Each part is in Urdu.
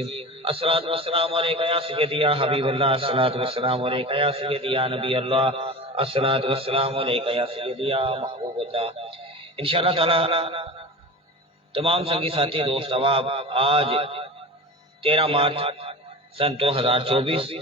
الصلاۃ والسلام علیک یا سیدی یا حبیب اللہ، الصلاۃ والسلام علیک یا سیدی یا نبی اللہ، الصلاۃ والسلام علیک یا سیدی یا محبوب اللہ۔ انشاءاللہ تعالی تمام سنگی ساتھی دوست احباب، آج 13 مارچ سن 2024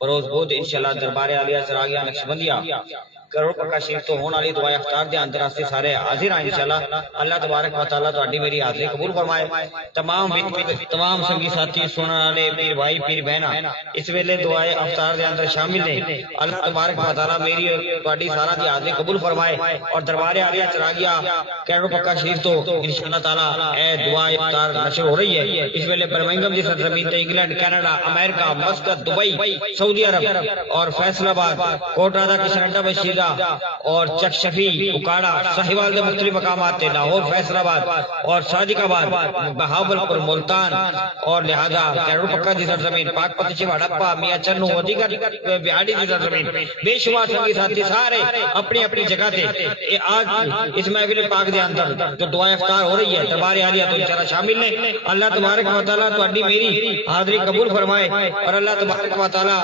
بروز بدھ انشاءاللہ دربار عالیہ سراغیہ نقشبندیہ کروڑ پکا شریف تو ہونے والی دعائے افطار دے اندر سے سارے حاضر ہیں انشاءاللہ۔ اللہ تبارک و تعالیٰ تہاڈی میری حاضری قبول فرمائے۔ تمام سنگی ساتھی سننے والے پیر بھائی پیر بہنا اس ویلے دعائے افطار دے اندر شامل ہیں۔ اللہ تبارک و تعالیٰ میری اور تہاڈی سارا دی حاضری قبول فرمائے اور دربار عالیہ چراغیہ کروڑ پکا شریف تو انشاءاللہ تعالیٰ اے دعائے افطار نشر ہو رہی ہے۔ اس ویلے برمنگھم کی سرزمین تے انگلینڈ، کینیڈا، امریکہ، مسقط، دبئی، سعودی عرب اور فیصل آباد، کوٹا دا کشنڈا بشیدہ اور چکشفی، اکاڑا، ساہیوال کے مختلف مقامات تے لاہور، فیصل آباد اور صادق آباد، بہاولپور، ملتان اور لہذا کروڑ پکا دی سرزمین، پاک پتچی، ہڑپا، میاں چنو، دیگر بہاڑی دی سرزمین، بے شمار سنگی ساتھی سارے اپنی اپنی جگہ تے آج اس محفل پاک دے اندر جو دعائے افطار ہو رہی ہے دربار عالیہ تو انشاءاللہ شامل ہیں۔ اللہ تبارک و تعالیٰ تہاڈی میری حاضری قبول فرمائے اور اللہ تبارک و تعالیٰ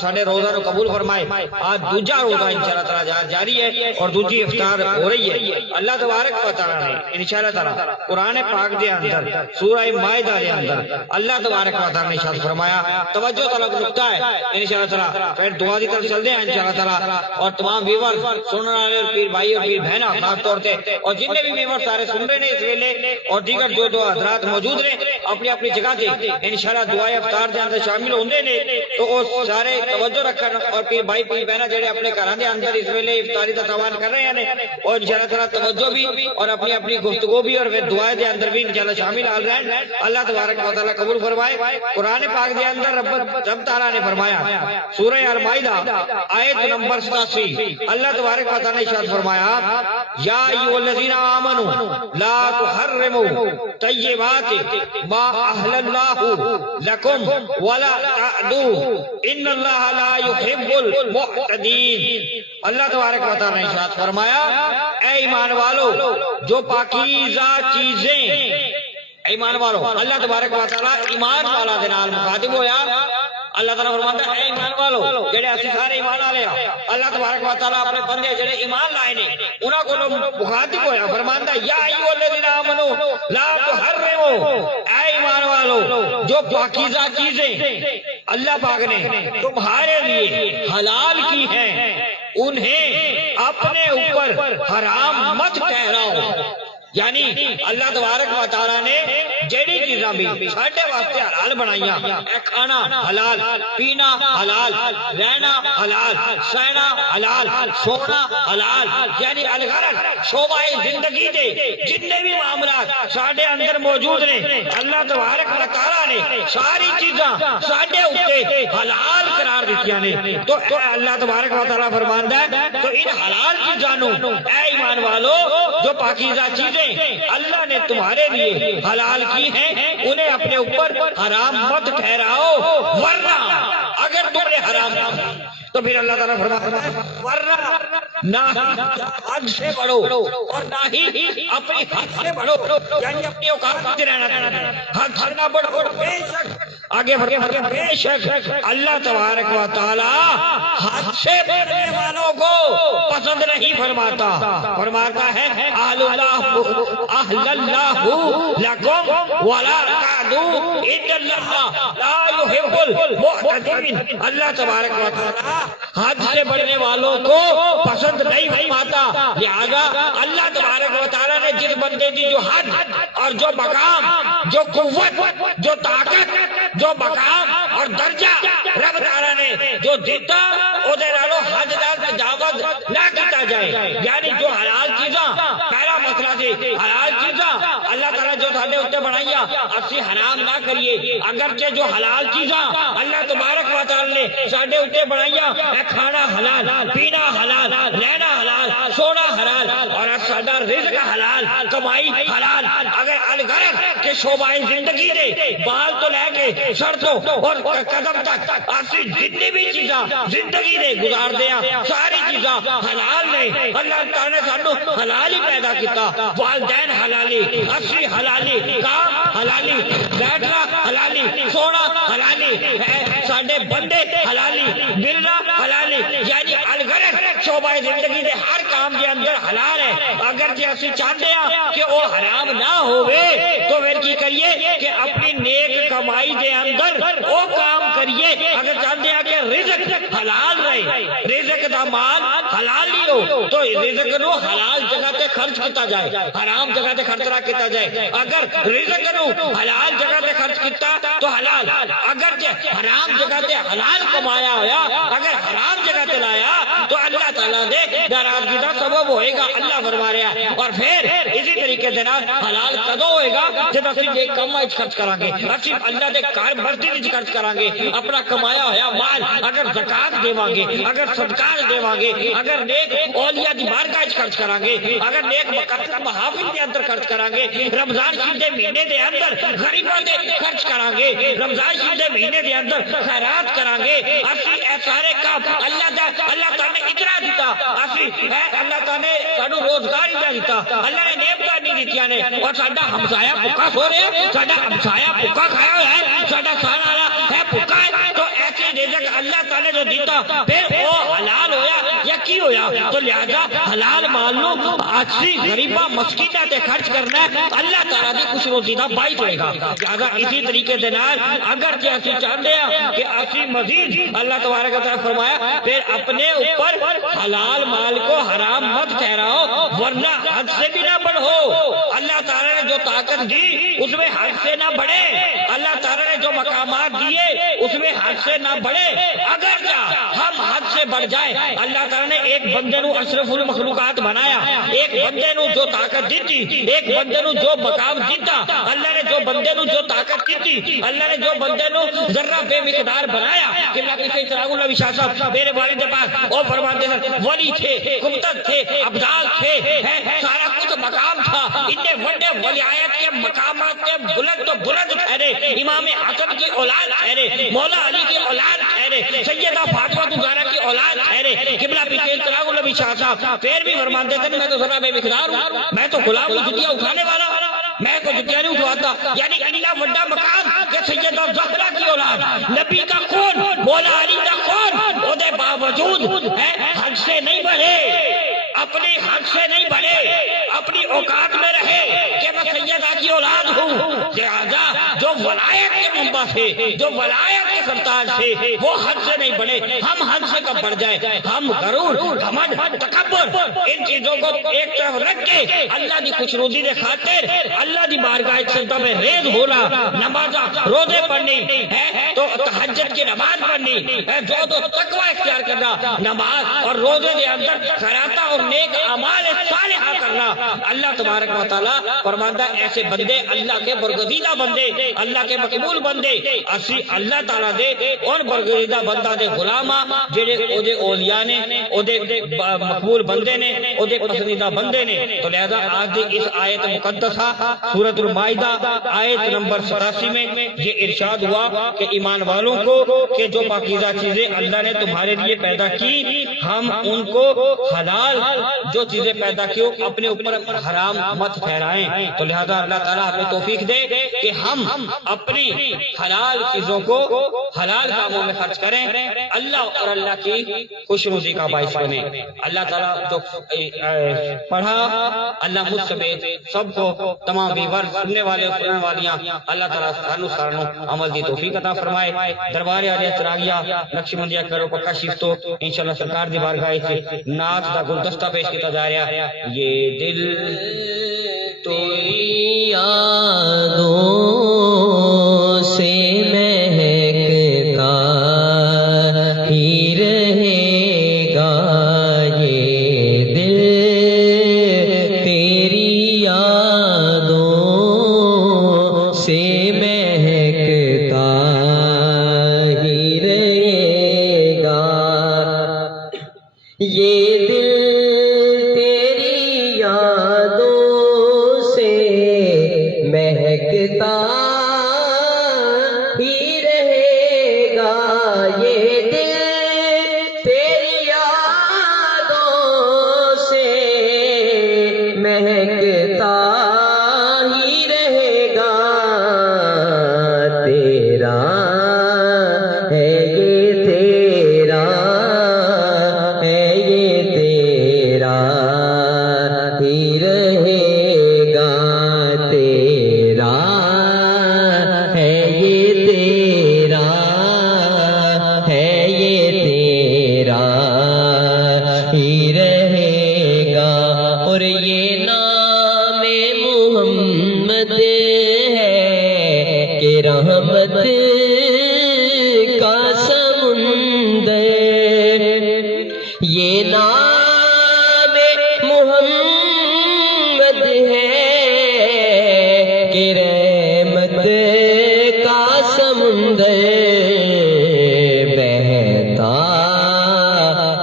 ساڈے روزہ نو قبول فرمائے۔ آج دوجا روزہ انشاءاللہ جاری ہے اور دوسری افطار ہو رہی ہے۔ اللہ تبارک و تعالیٰ نے انشاءاللہ تعالیٰ قرآن پاک دے اندر سورہ مائدہ دے اندر اللہ تبارک و تعالیٰ نے ارشاد فرمایا، توجہ طلب نقطہ ہے انشاءاللہ تعالیٰ، پھر دعا دی طرف چلتے ہیں انشاءاللہ تعالیٰ اور تمام ویور سننے والے اور پیر بھائی اور پیر بہنا خاص طور سے اور جتنے بھی ویور سارے سن رہے ہیں اس ویلے اور دیگر جو دو حضرات موجود ہیں اپنی اپنی جگہ سے انشاءاللہ دعائے افطار دے اندر شامل ہوندے نے تو وہ سارے توجہ رکھن اور پیر بھائی پیر بہنا جڑے اپنے گھراں دے اندر اس ویلے افطاری کا سامان کر رہے ہیں اور انشاءاللہ تعالیٰ توجہ بھی اور اپنی اپنی گفتگو بھی اور پھر دعائیں دے اندر بھی انشاءاللہ شامل حال رہے ہیں۔ اللہ تبارک و تعالیٰ قبول فرمائے۔ قرآن پاک دے اندر رب تعالیٰ نے فرمایا سورہ المائدہ آیت نمبر 87، اللہ تبارک و تعالیٰ نے ارشاد فرمایا، یا ایھا الذین آمنوا لا تحرموا طیبات ما احل اللہ لکم ولا تعدوا ان اللہ لا يحب المعتدین۔ اللہ تبارک و تعالیٰ نے ارشاد فرمایا، اے ایمان والو جو پاکیزہ چیزیں، ایمان والو، اللہ تبارک و تعالیٰ ایمان والا دے نال مخاطب ہویا۔ اللہ تعالیٰ فرماتا ہے اے ایمان والو جڑے اسی سارے ایمان والے ہیں، اللہ تبارک و تعالیٰ اپنے بندے جڑے ایمان لائے نے انہاں کو مخاطب ہویا، فرماندا ہے یا ایھا الذین آمنوا لا تحرموا، اے ایمان والو جو پاکیزہ چیزیں اللہ پاک نے تمہارے لیے حلال کی ہیں انہیں اپنے اوپر حرام مت ٹھہراؤ۔ یعنی اللہ تبارک و تعالیٰ نے جیڑی چیزاں بھی ساڈے واسطے حلال بنائیاں، کھانا حلال، پینا حلال، رہنا حلال، سہنا حلال، سونا حلال، یعنی الغرض شعبہ زندگی دے جتنے بھی معاملات ساڈے اندر موجود نے اللہ تبارک و تعالیٰ نے ساری چیزاں ساڈے اوتے حلال قرار دتیاں نے۔ تو اللہ تبارک و تعالیٰ فرماندا ہے تو ان حلال چیزاں نو اے ایمان والو جو پاکیزہ چیزیں اللہ نے تمہارے لیے حلال کی ہیں انہیں اپنے اوپر حرام مت ٹھہراؤ، ورنہ اگر تم نے حرام تو پھر اللہ تعالیٰ فرماتا ہے ورنہ نہ حد سے بڑھو اور نہ ہی اپنی حد سے بڑھو، یعنی اپنی اوقات میں رہنا، حد سے نہ بڑھو۔ بے شک آگے بڑھے بے شک اللہ تبارک و تعالیٰ حد سے بڑھنے والوں کو پسند نہیں فرماتا، فرماتا ہے احل اللہ لکم ولا تعدوا ان اللہ لا يحب المعتدین۔ اللہ تبارک و تعالیٰ حد سے بڑھنے والوں کو پسند نہیں فرماتا، لہذا اللہ تبارک و تعالیٰ نے جس بندے کی جو حد اور جو مقام، جو قوت، جو طاقت، جو مقام اور درجہ رب تعالیٰ نے جو دیتا او دے نالوں حد نال تجاوز نہ کیتا جائے۔ یعنی جو حلال چیزاں، پہلا مسئلہ سی حلال چیزاں اللہ تعالیٰ جو ساڈے اوتے بنائیاں اسی حرام نہ کریے، اگرچہ جو حلال چیزاں اللہ تبارک و تعالیٰ نے ساڈے اوتے بنائیاں کھانا حلال، پینا حلال، رہنا حلال، سونا حلال اور سادہ رزق حلال، کمائی حلال۔ اگر الغرض کہ شعبہ زندگی دے بال تو لے کے سر تو اور قدم تک اسی جتنی بھی چیزاں زندگی دے گزار دیا ساری چیزاں حلال نے۔ اللہ تعالیٰ نے سانو حلال ہی پیدا کیتا، والدین حلالی، اسی حلالی، کام حلالی، بیٹھنا حلالی، سونا حلالی، ساڈے بندے حلالی، ملنا حلالی، یعنی الغرض شعبہ زندگی دے ہر کام دے اندر حلال ہے۔ اگر جی اسی چاہتے ہیں کہ وہ حرام نہ ہوئے تو پھر کی کریے کہ اپنی نیک کمائی دے اندر وہ کام کریے۔ اگر چاہتے ہیں کہ رزق حلال رہے، رزق دا مال حلال ہی ہو تو رزق نو حلال جگہ تے خرچ کیتا جائے، حرام جگہ تے خرچ نہ کیتا جائے۔ اگر رزق نو حلال جگہ تے خرچ کیتا تو حلال، اگر حرام جگہ تے حلال کمایا ہویا اگر حرام جگہ تے لایا تو اللہ تعالیٰ دے ناراضگی دا سبب ہوئے گا، اللہ فرما رہا ہے۔ اور پھر اسی طریقے سے حلال کدو ہوئے گا جب اسی نیک کمائی خرچ کریں گے، اسی اللہ دے کار مسجد وچ خرچ کریں گے، اپنا کمایا ہویا مال اگر زکات دیواں گے، اگر صدقات دیواں گے، اگر نیک اولیاء دی بارگاہ وچ خرچ کریں گے، اگر نیک مقدس محافل دے اندر خرچ کریں گے، رمضان شریف دے مہینے دے اندر غریباں دے خرچ کریں گے، رمضان شریف دے مہینے دے اندر خیرات کریں گے، اسی اے سارے کام اللہ تعالیٰ نے اتنا دیتا، اسی اللہ تعالیٰ نے سانو روزگار ہی دیتا، اللہ نے نعمتاں نہیں دیتیاں نے، اور ساڈا ہمسایا بھوکا سو رہا ہے، ساڈا ہمسایا بھوکا کھایا ہوا ہے، ساڈا سارا والا ہے بھوکا ہے، تو ایسے رزق اللہ تعالیٰ نے جو دیتا پھر وہ حلال ہویا یا کی ہویا؟ تو لہذا حلال مال نو اسی غریباں مسکیناں تے خرچ کرنا ہے، اللہ تعالیٰ دی خوش روزی دا باعث ہوئے گا۔ لہذا اسی طریقے دے نال اگر جے اسی چاہتے ہیں کہ اسی مزید اللہ تبارک و تعالیٰ فرمایا پھر اپنے اوپر حلال مال کو حرام مت ٹھہراؤ ورنہ حد سے بھی نہ بڑھو۔ اللہ تعالیٰ نے جو طاقت دی اس میں حد سے نہ بڑھے، اللہ تعالیٰ نے جو مقامات دیے اس میں حد سے نہ بڑھے۔ اگر کیا ہم حد سے بڑھ جائے، اللہ تعالیٰ نے ایک بندے نو اشرف المخلوقات بنایا، ایک بندے نو جو طاقت دیتی، ایک بندے نو جو مقام دیتا، اللہ نے جو بندے نو جو طاقت دیتی، اللہ نے جو بندے نو ذرہ بے مقدار بنایا کہ اللہ کے اطلاع اللہ شاہ صاحب میرے والد کے پاس وہ فرماتے ہیں ولی تھے، کمتد تھے، ابدال تھے، سارا کچھ مقام تھا، اتنے بڑے ولایت کے مقامات کے بلند تو بلند ٹھہرے، امام حسن کی اولاد ٹھہرے، مولا علی کی اولاد ٹھہرے، سیدہ فاطمہ زہرا کی اولاد ٹھہرے، قبلہ پیچھے اطلاع اللہ شاہ صاحب پھر بھی فرماتے تھے میں تو ذرا بے مقدار ہوں، میں تو غلام کو جتیاں اٹھانے والا، میں کو جتیاں نہیں اٹھواتا، یعنی اللہ بڑا مقام کہ سیدہ زہرا کی اولاد، نبی کا خون، مولا علی کا خون، وہ دے باوجود حد سے نہیں بڑھے، اپنی حد سے نہیں بڑھے، اپنی اوقات میں رہے کہ میں سیدہ کی اولاد ہوں۔ لہذا جو ولایت کے منبع سے، جو ولایت کے سرتاج سے وہ حد سے نہیں بڑھے، ہم حد سے کب بڑھ جائے؟ ہم غرور، گھمنڈ، تکبر ان چیزوں کو ایک طرف رکھ کے اللہ کی خوش روزی دے خاطر اللہ کی بارگاہ سجدہ میں ریز ہونا، نماز روزے پڑھنی ہے تو تہجد کی نماز پڑھنی ہے، جو تقوی اختیار کرنا، نماز اور روزے کے اندر خیرات اور نیک اعمال صالحہ کرنا۔ اللہ تبارک و تعالیٰ فرماتا ہے ایسے بندے اللہ کے برگزیدہ بندے، اللہ کے مقبول بندے، اسی اللہ تعالیٰ دے ان برگزیدہ بندہ دے غلاماں جڑے او دے اولیاء نے، او دے مقبول بندے نے، او دے پسندیدہ بندے نے۔ تو لہذا آج اس آیت مقدسہ سورۃ المائدہ آیت نمبر 87 میں یہ ارشاد ہوا کہ ایمان والوں کو کہ جو پاکیزہ چیزیں اللہ نے تمہارے لیے پیدا کی ہم ان کو حلال جو چیزیں پیدا کی اپنے اوپر حرام مت ٹھہرائیں۔ تو لہذا اللہ تعالیٰ ہمیں توفیق دے کہ ہم اپنی حلال چیزوں کو حلال کاموں میں خرچ کریں، اللہ اور اللہ کی خوش روزی کا باعث بنے۔ اللہ تعالیٰ جو پڑھا اللہ مجھ سمیت سب کو، تمام بیور سننے والے اور سننے والیاں، اللہ تعالیٰ سارنوں عمل دی توفیق عطا فرمائے۔ دربار عالیہ چراغیہ نقش بندیہ کرو پکا شیف تو انشاءاللہ سرکار دی بارگاہ سے نعت دا گلدستہ پیش کیتا جا رہا ہے۔ یہ دل تیری یادوں سے مہکتا ہی رہے گا، یہ دل تیری یادوں سے مہکتا ہی رہے گا، یہ دل تیرا ہے یہ تیرا ہے یہ تیرا ہی رہے گا تیرا ہے یہ تیرا ہے یہ تیرا ہی رہے گا اور یہ نام محمد ہے کہ رحمت کا سمندر یہ نام محمد ہے کہ رحمت کا سمندر بہتا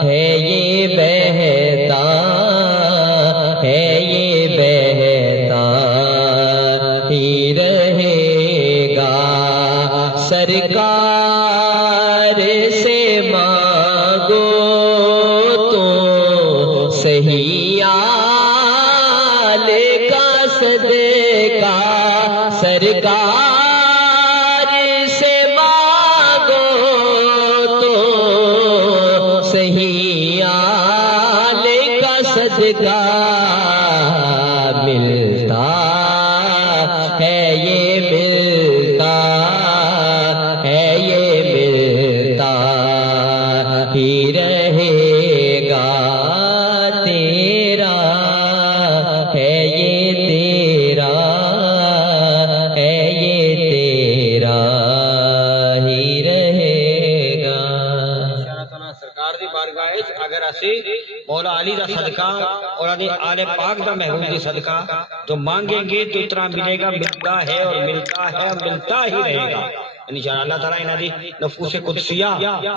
ہے یہ بہتا ہے یہ بہتا ہی رہے گا سرکار سے مانگو تو صحیح آل کا صدقہ سرکار سے مانگو تو صحیح آل کا صدقہ ملتا ہے یہ ملتا ہے یہ ملتا ہی رہے گا تیرا ہے یہ تیرا ہے یہ تیرا ہی رہے گا اللہ تعالیٰ سرکار دی بارگاہ وچ اگر اسی مولا علی دا صدقہ اور آل پاک دا محبوب دی صدقہ جو مانگیں گے تو اتنا ملے گا ملتا ہے اور ملتا ہے اور ملتا ہی رہے گا انشاءاللہ اللہ تعالیٰ انہاں دی نفوس قدسیہ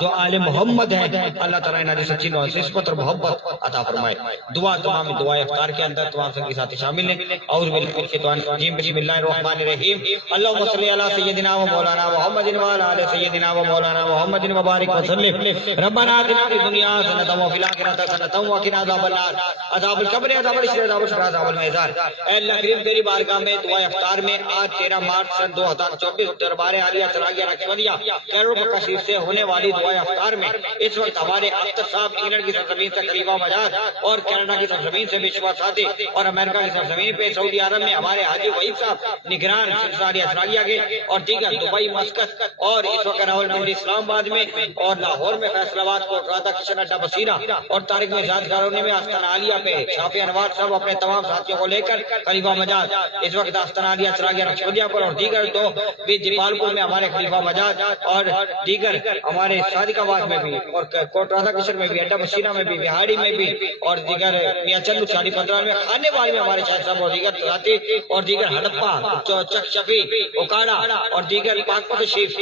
جو آل محمد ہے اللہ تعالیٰ انہاں دی سچی نسبت اور محبت عطا فرمائے دعا تمام دعائے افطار کے اندر تمام سنگی ساتھی شامل ہیں اور بالکل شیطان الرجیم بسم اللہ الرحمن الرحیم اللہم صلی علی سیدنا و مولانا محمد و علی آل سیدنا و مولانا محمد مبارک وسلم ربنا آتنا فی الدنیا حسنۃ و فی الآخرۃ حسنۃ وقنا عذاب النار عذاب القبر عذاب الحشر عذاب الشر عذاب المیزان اے اللہ کریم تیری بارگاہ میں دعائے افطار میں آج 13 مارچ سن 2024 دربار عالیہ چراغیہ رکھولیہ کیرول مکہ شریف سے ہونے والی دعائے افطار میں اس وقت ہمارے اختر صاحب انگلینڈ کی سرزمین سے خلیفہ مجاز اور کینیڈا کی سرزمین سے بشوا ساتھی اور امریکہ کی سرزمین پہ سعودی عرب میں ہمارے حاجی وحید صاحب نگران سلسلہ اسرالیہ کے اور دیگر دبئی مسقط اور اس وقت راول نور اسلام آباد میں اور لاہور میں فیصل آباد کو راتا کشن اڈا بصیرہ اور طارق مزاج کالونی میں آستانہ عالیہ پہ شافی انوار صاحب اپنے تمام ساتھیوں کو لے کر خلیفہ مجاز اس وقت آستانہ عالیہ چراغیہ رکھولیہ پر اور دیگر دو بھی جبال پور میں ہمارے خلیفہ مجاز اور دیگر ہمارے صادق آباد میں بھی اور کوٹ راتا کشن میں بھی اڈا بصیرہ میں بھی بہاڑی میں بھی اور دیگر میاں چلو چالی پندرہ میں خانے والے میں ہمارے شاہ صاحب اور دیگر ساتھی اور دیگر ہڑپا چک شفی اوکاڑا اور دیگر پاک شریف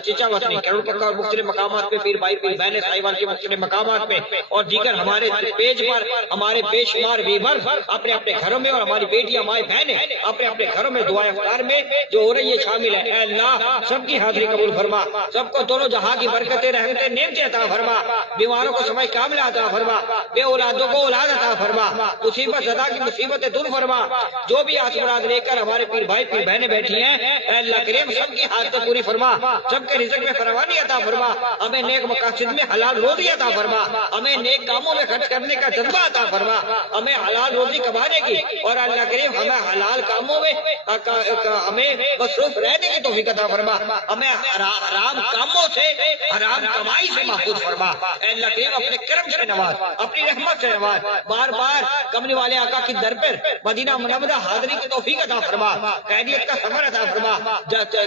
چچا وطنی کروڑ پکا اور مختلف مقامات پہ پیر بھائی پیر بہن سائیوال کے مختلف مقامات پہ اور دیگر ہمارے پیج پر ہمارے بے شمار ویور اپنے اپنے گھروں میں اور ہماری بیٹیاں مائیں بہنیں اپنے اپنے گھروں میں دعائیں افطار میں جو ہو رہی ہے شامل ہے اے اللہ سب کی حاضری قبول فرما سب کو دونوں جہاں کی برکتیں رحمتیں نعمتیں عطا فرما بیماروں کو سمجھ کامل عطا فرما بے اولادوں کو اولاد عطا فرما مصیبت زدہ کی مصیبتیں دور فرما جو بھی آس مراد لے کر ہمارے پیر بھائی پیر بہنیں بیٹھی ہیں اے اللہ کریم سب کی حاجتیں پوری فرما سب کے رزق میں فراوانی عطا فرما ہمیں نیک مقاصد میں حلال روزی عطا فرما ہمیں نیک کاموں میں خرچ کرنے کا جذبہ عطا فرما ہمیں حلال روزی کمانے کی اور اللہ کریم ہمیں حلال کاموں میں ہمیں مصروف رہنے کی توفیق عطا فرما ہمیں حرام کاموں سے حرام کمائی سے محفوظ فرما اے اللہ کریم اپنے کرم سے نواز اپنی رحمت سے نواز بار بار کملی والے آقا کی در پر مدینہ منورہ حاضری کی توفیق عطا فرما قیدیت کا سفر عطا فرما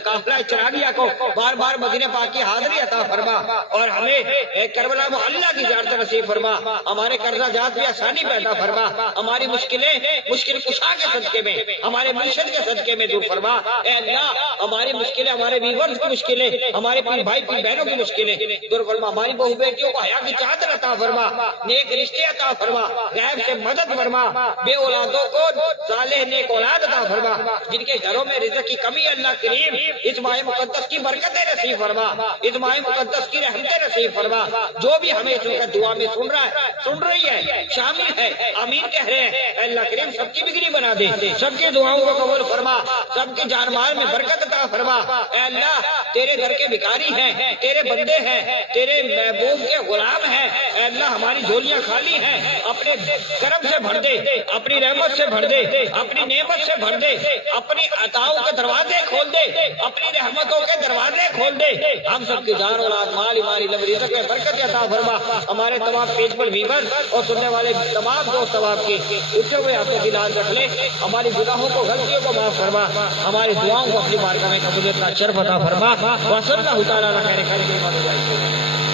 قافلہ چراغیہ کو بار بار مدینہ پاک کی حاضری عطا فرما اور ہمیں کربلا محلہ کی زیارت نصیب فرما ہمارے قرضہ جات میں آسانی پیدا فرما ہماری مشکلیں مشکل کشا کے صدقے میں ہمارے مرشد کے صدقے میں دور فرما اے اللہ ہماری مشکلیں ہمارے ویورز کی مشکلیں ہمارے پیر بھائی پیر بہنوں کی مشکلیں دور فرما ہماری بہو بیٹیوں کو حیا کی چادر عطا فرما نیک رشتے عطا فرما غیب سے مدد فرما بے اولادوں کو صالح نیک اولاد عطا فرما جن کے گھروں میں رزق کی کمی اللہ کریم اس ماہ مقدس کی برکتیں نصیب فرما اس ماہ مقدس کی رحمتیں نصیب فرما جو بھی ہمیں اس وقت دعا میں سن رہا ہے سن رہی ہے شامل ہے آمین کہہ رہے ہیں اے اللہ کریم سب کی بگڑی بنا دے سب کی دعاؤں کو قبول فرما سب کی جان مال میں برکت عطا فرما اے اللہ تیرے گھر کے بھکاری ہیں، تیرے بندے ہیں، تیرے محبوب کے غلام ہیں، اے اللہ ہماری جھولیاں خالی ہیں، اپنے کرم سے بھر دے، اپنی رحمت سے بھر دے، اپنی نعمت سے بھر دے، اپنی عطاؤں کے دروازے کھول دے، اپنی رحمتوں کے دروازے کھول دے، ہم سب کی جان اولاد مال ایمان علم رزق میں برکت عطا فرما، ہمارے تمام پیج پر ویور اور سننے والے تمام دوست ثواب کی اٹھے ہوئے ہاتھوں کی لاز رکھ لے، ہماری گناہوں کو غلطیوں کو معاف فرما، ہماری دعاؤں کو اپنی بارگاہ میں قبولیت کا شرف عطا فرما، وصلی اللہ تعالی علی خیر خلقہ